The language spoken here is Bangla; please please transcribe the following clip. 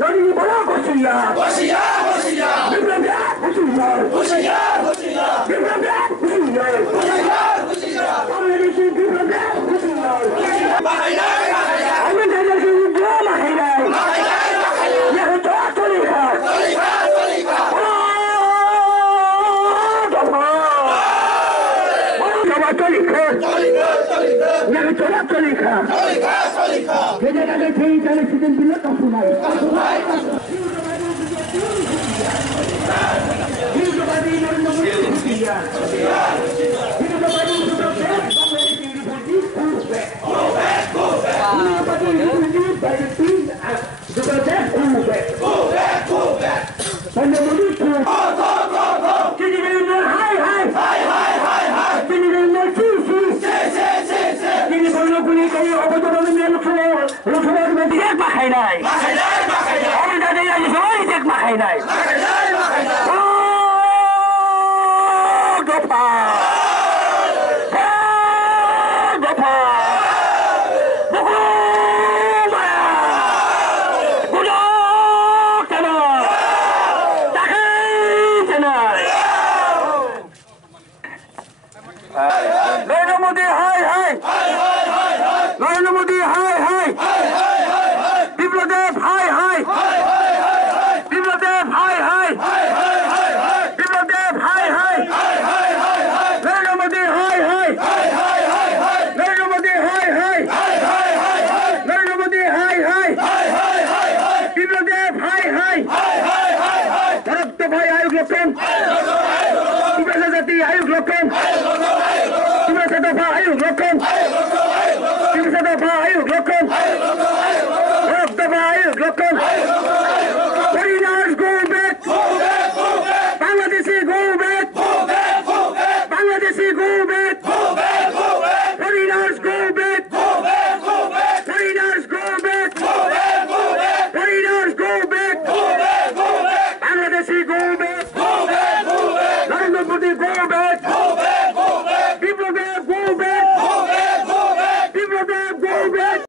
নদী বড় হুঁশিয়ার হুঁশিয়ার হুঁশিয়ার বিপ্লব হুঁশিয়ার হুঁশিয়ার হুঁশিয়ার বিপ্লব হুঁশিয়ার হুঁশিয়ার হুঁশিয়ার বাংলাদেশি বিপ্লব হুঁশিয়ার মাহাইলাই মাহাইলাই আমি দেশে মাহাইলাই মাহাইলাই মাহাইলাই ইয়া তো তলিকা তলিকা তলিকা তলিকা তলিকা তলিকা ইয়া তো তলিকা তলিকা তলিকা যেটা কাছে সেই তাহলে সিজন দিল কাসুনাই কাসুনাই হিন্দুবাদী নরেন্দ্র মোদী হুঁশিয়ার হুঁশিয়ার হিন্দুবাদী Narendra Modi, hi, hi. Narendra Modi, hi, hi. Biplab Deb, hi, hi. Biplab Deb, hi, hi. Biplab Deb, hi, hi. Narendra Modi, hi, hi. Narendra Modi, hi, hi. Narendra Modi, hi, hi. Biplab Deb, hi, hi. Bharat Bhai Ayug Lokan. Tibet Jati Ayug Lokan. Ayug Lokan. Ayug Lokan. Ayug Lokan. Foreigners go back. Bangladeshi go back. Bangladeshi go back. Foreigners go back. Foreigners go back. Foreigners go back. Bangladeshi go back. Narendra Modi go back.